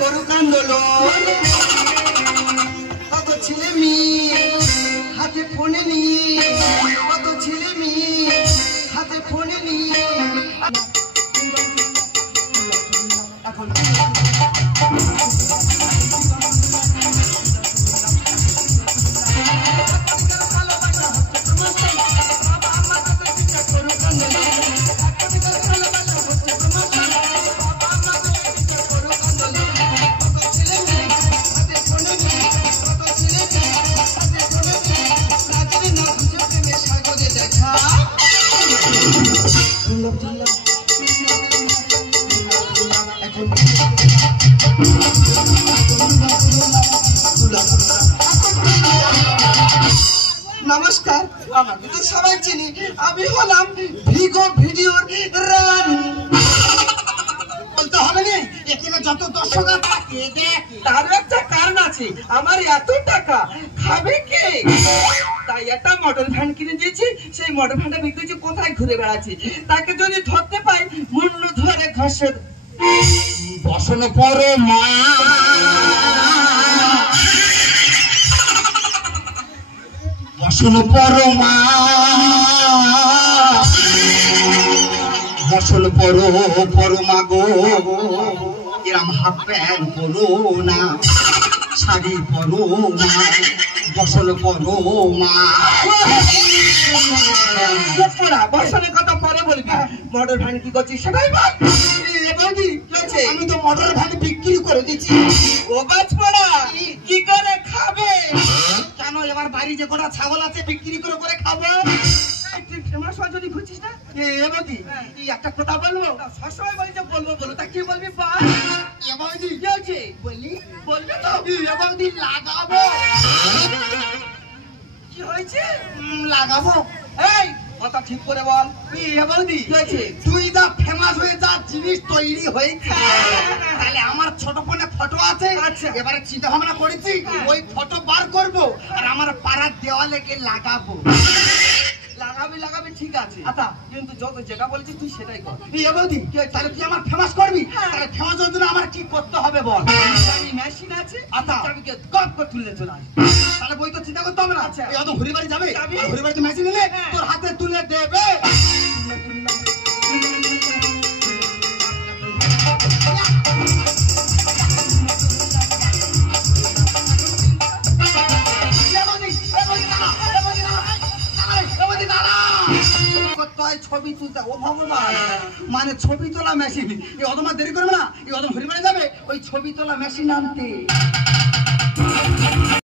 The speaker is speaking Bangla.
করুক আন্দোলন। কত ছেলে মেয়ে হাতে ফোনে নিয়ে, কত ছেলে মেয়ে হাতে ফোনে নিয়ে এখন নমস্কার, আমাকে তো সবাই চিনি। আমি হলাম ভিগো ভিডিওর রানী। বলতে হবে না, এখানে যত দর্শক থাকে তার একটা কারণ আছে। আমার এত টাকা খাবে কে? তাই একটা মোটর ভ্যান কিনে দিয়েছি। সেই মোটর ভ্যানটা বিক্রি কোথায় ঘুরে বেড়াচ্ছি। তাকে যদি ধরতে পাই মুন্ডু ধরে ঘষে বসন পরে মা, বসন পরমা, বসন পরমা গো, এরম হাফ প্যান্ট পরো না, শাড়ি পরো না, বসন পরমা। বসনের কথা পরে বলবি, মোটর ভ্যান কি করছিস সেটাই বল। আমি তো মোটর ভ্যান বিক্রি করে দিচ্ছি। ও গাছ পড়া কি করে খাবে? কেন এবার বাড়ি যে কটা ছাগল আছে বিক্রি করে করে খাবো। তুই ফেমাস হওয়ার জন্য ঘুরছিস না? একটা কথা বলবো, সবসময় বলি যে বলবো বলো, তা কি বলবি? বললি বলবে তো লাগাবো। কি হয়েছে? লাগাবো। এই কথা ঠিক করে বল। তুই যা ফেমাস হয়ে যা জিনিস তৈরি হয়েছে, তাহলে আমার ছোট ফোনে ফটো আছে। এবারে চিন্তা ভাবনা করেছি ওই ফটো বার করবো আর আমার পাড়ার দেওয়ালে কে লাগাবো। লাগাবি ঠিক আছে, কিন্তু যেটা বলছিস তুই সেটাই কর। তাহলে তুই আমার ফেমাস করবি, তাহলে ফেমাস হওয়ার জন্য আমার কি করতে হবে বল? মেশিন আছে, তুললে চলে আসবে। তাহলে বই তো চিন্তা করতে হবে না। অত ঘুরি বাড়ি যাবে, ঘুরি বাড়িতে মেশিন এলে তোর হাতে তুলে দেবে। ছবি তুলতে, ও ভগবান, মানে ছবি তোলা মেশিন। এই অদমা দেরি করবে না, এই অদম ঘুরি বাড়ি যাবে ওই ছবি তোলা মেশিন আনতে।